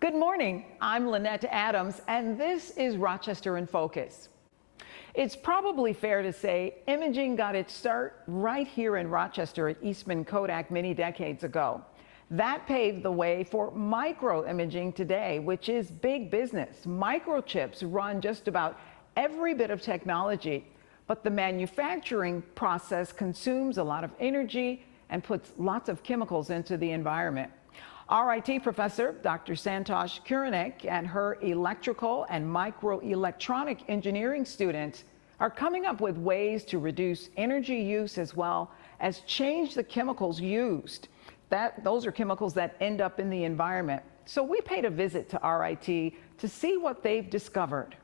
Good morning. I'm Lynette Adams, and this is Rochester in Focus. It's probably fair to say imaging got its start right here in Rochester at Eastman Kodak many decades ago. That paved the way for microimaging today, which is big business. Microchips run just about every bit of technology, but the manufacturing process consumes a lot of energy and puts lots of chemicals into the environment. RIT professor Dr. Santosh Kuranek and her electrical and microelectronic engineering students are coming up with ways to reduce energy use as well as change the chemicals used. Those are chemicals that end up in the environment. So we paid a visit to RIT to see what they've discovered.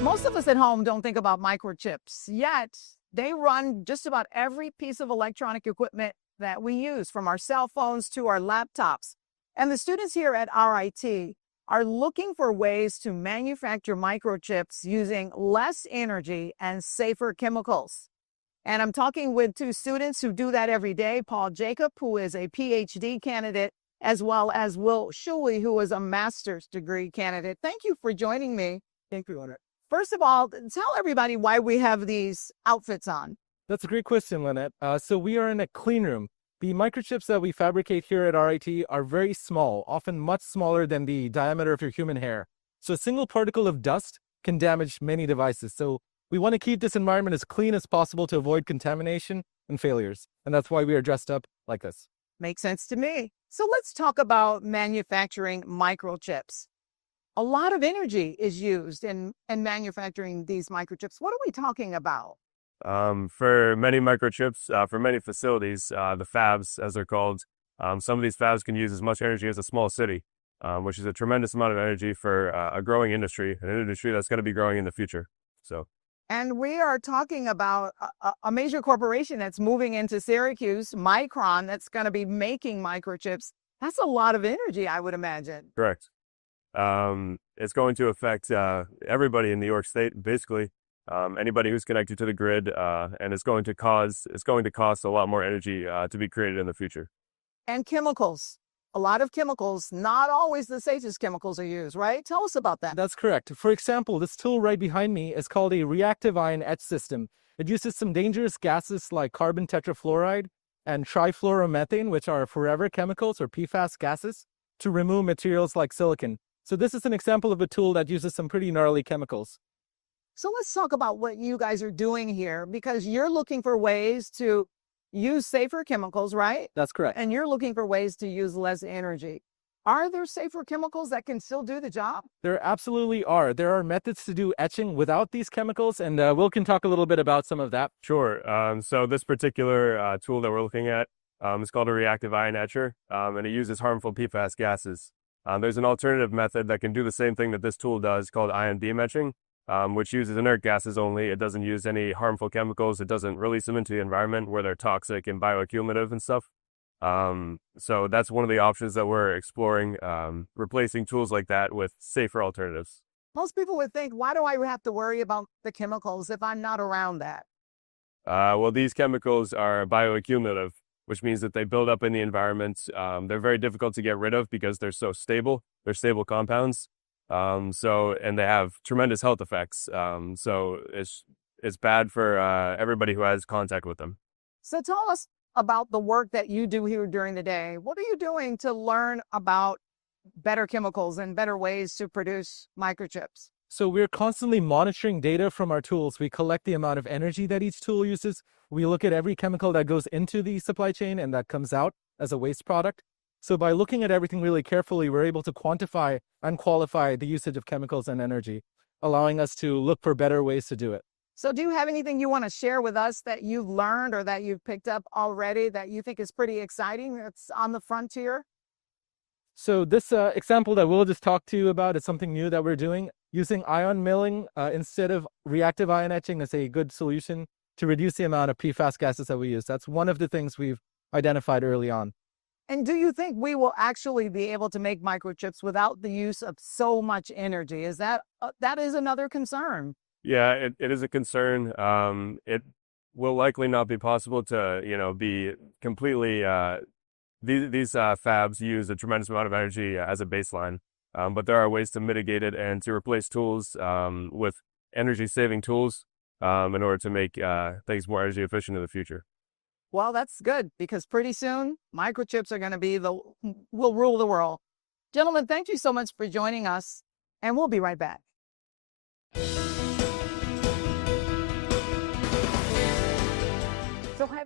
Most of us at home don't think about microchips, yet they run just about every piece of electronic equipment that we use, from our cell phones to our laptops. And the students here at RIT are looking for ways to manufacture microchips using less energy and safer chemicals. And I'm talking with two students who do that every day, Paul Jacob, who is a PhD candidate, as well as Will Shuey, who is a master's degree candidate. Thank you for joining me. Thank you, Lynette. First of all, tell everybody why we have these outfits on. That's a great question, Lynette. So we are in a clean room. The microchips that we fabricate here at RIT are very small, often much smaller than the diameter of your human hair. So a single particle of dust can damage many devices. So we want to keep this environment as clean as possible to avoid contamination and failures. And that's why we are dressed up like this. Makes sense to me. So let's talk about manufacturing microchips. A lot of energy is used in manufacturing these microchips. What are we talking about? For many microchips, for many facilities, the fabs, as they're called, some of these fabs can use as much energy as a small city, which is a tremendous amount of energy for a growing industry, an industry that's going to be growing in the future. And we are talking about a major corporation that's moving into Syracuse, Micron, that's going to be making microchips. That's a lot of energy, I would imagine. Correct. It's going to affect everybody in New York State, basically. Anybody who's connected to the grid, and it's going to cost a lot more energy to be created in the future. And chemicals. A lot of chemicals, not always the safest chemicals are used, right? Tell us about that. That's correct. For example, this tool right behind me is called a reactive ion etch system. It uses some dangerous gases like carbon tetrafluoride and trifluoromethane, which are forever chemicals or PFAS gases, to remove materials like silicon. So this is an example of a tool that uses some pretty gnarly chemicals. So let's talk about what you guys are doing here, because you're looking for ways to use safer chemicals, right? That's correct. And you're looking for ways to use less energy. Are there safer chemicals that can still do the job? There absolutely are. There are methods to do etching without these chemicals, and Will can talk a little bit about some of that. Sure. So this particular tool that we're looking at is called a reactive ion etcher, and it uses harmful PFAS gases. There's an alternative method that can do the same thing that this tool does, called ion beam etching, which uses inert gases only. It doesn't use any harmful chemicals. It doesn't release them into the environment where they're toxic and bioaccumulative and stuff. So that's one of the options that we're exploring, replacing tools like that with safer alternatives. Most people would think, why do I have to worry about the chemicals if I'm not around that? Well, these chemicals are bioaccumulative, which means that they build up in the environment. They're very difficult to get rid of because they're so stable. They're stable compounds. And they have tremendous health effects. So it's bad for everybody who has contact with them. So tell us about the work that you do here during the day. What are you doing to learn about better chemicals and better ways to produce microchips? So we're constantly monitoring data from our tools. We collect the amount of energy that each tool uses. We look at every chemical that goes into the supply chain and that comes out as a waste product. So by looking at everything really carefully, we're able to quantify and qualify the usage of chemicals and energy, allowing us to look for better ways to do it. So do you have anything you want to share with us that you've learned or that you've picked up already that you think is pretty exciting that's on the frontier? So this example that Will just talked to you about is something new that we're doing. Using ion milling instead of reactive ion etching is a good solution to reduce the amount of PFAS gases that we use. That's one of the things we've identified early on. And do you think we will actually be able to make microchips without the use of so much energy? Is that is another concern? Yeah, it is a concern. will likely not be possible to, be completely. These fabs use a tremendous amount of energy as a baseline, but there are ways to mitigate it and to replace tools with energy-saving tools in order to make things more energy efficient in the future. Well, that's good because pretty soon microchips are going to will rule the world. Gentlemen, thank you so much for joining us, and we'll be right back.